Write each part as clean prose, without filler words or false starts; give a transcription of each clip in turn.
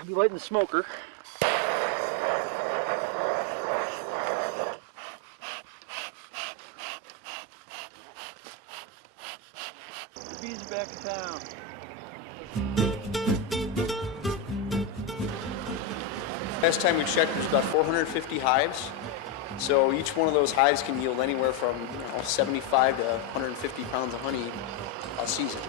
I'll be lighting the smoker. The bees are back in town. Last time we checked, there's about 450 hives. So each one of those hives can yield anywhere from 75 to 150 pounds of honey a season.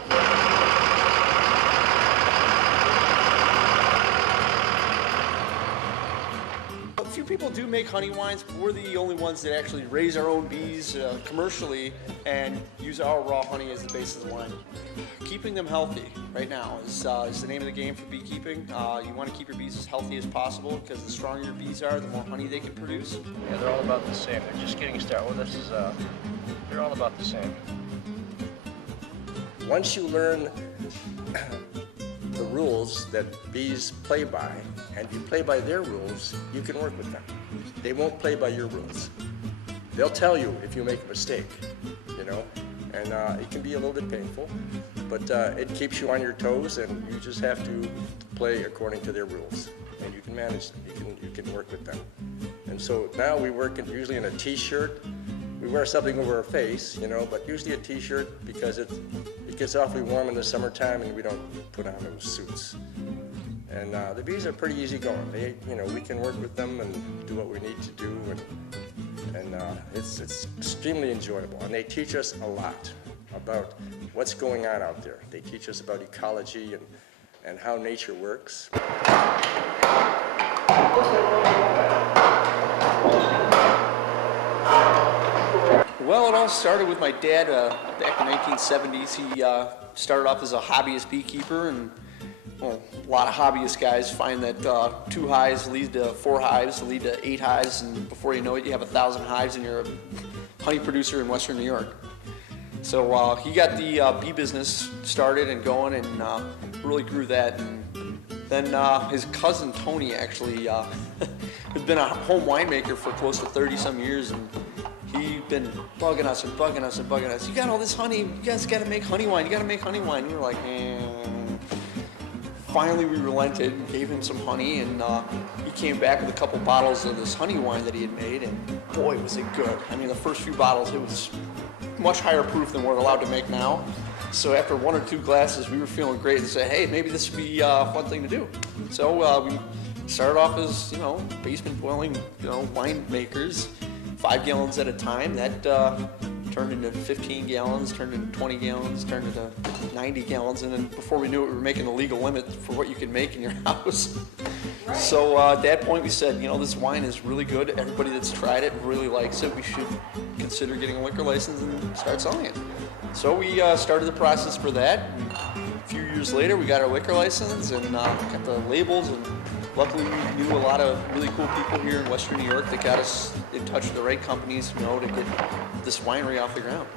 A few people do make honey wines, but we're the only ones that actually raise our own bees commercially and use our raw honey as the base of the wine. Keeping them healthy right now is the name of the game for beekeeping. You want to keep your bees as healthy as possible because the stronger your bees are, the more honey they can produce. Yeah, they're all about the same. They're just getting started. Well, this is, they're all about the same. Once you learn the rules that bees play by, and you play by their rules, you can work with them. They won't play by your rules. They'll tell you if you make a mistake, you know, and it can be a little bit painful, but it keeps you on your toes, and you just have to play according to their rules, and you can manage them. You can work with them. And so now we work usually in a t-shirt. We wear something over our face, you know, but usually a t-shirt because it gets awfully warm in the summertime, and we don't put on those suits. And the bees are pretty easy going. They, you know, we can work with them and do what we need to do, and it's extremely enjoyable. And they teach us a lot about what's going on out there. They teach us about ecology and how nature works. Well, it all started with my dad back in the 1970s. He started off as a hobbyist beekeeper, and well, a lot of hobbyist guys find that 2 hives lead to 4 hives, lead to 8 hives, and before you know it, you have 1,000 hives and you're a honey producer in Western New York. So he got the bee business started and going, and really grew that. And then his cousin Tony actually had been a home winemaker for close to 30-some years, and he'd been bugging us and bugging us and bugging us. You got all this honey, you guys got to make honey wine, you got to make honey wine. And we were like, Finally we relented and gave him some honey, and he came back with a couple bottles of this honey wine that he had made, and boy, was it good. I mean, the first few bottles, it was much higher proof than we're allowed to make now. So after 1 or 2 glasses, we were feeling great and said, hey, maybe this would be a fun thing to do. So we started off as, you know, basement dwelling, you know, winemakers, 5 gallons at a time. That turned into 15 gallons, turned into 20 gallons, turned into 90 gallons, and then before we knew it, we were making the legal limit for what you can make in your house. Right. So at that point we said, you know, this wine is really good. Everybody that's tried it really likes it. We should consider getting a liquor license and start selling it. So we started the process for that. And a few years later, we got our liquor license and got the labels, and luckily we knew a lot of really cool people here in Western New York that got us in touch with the right companies, you know, to get this winery off the ground.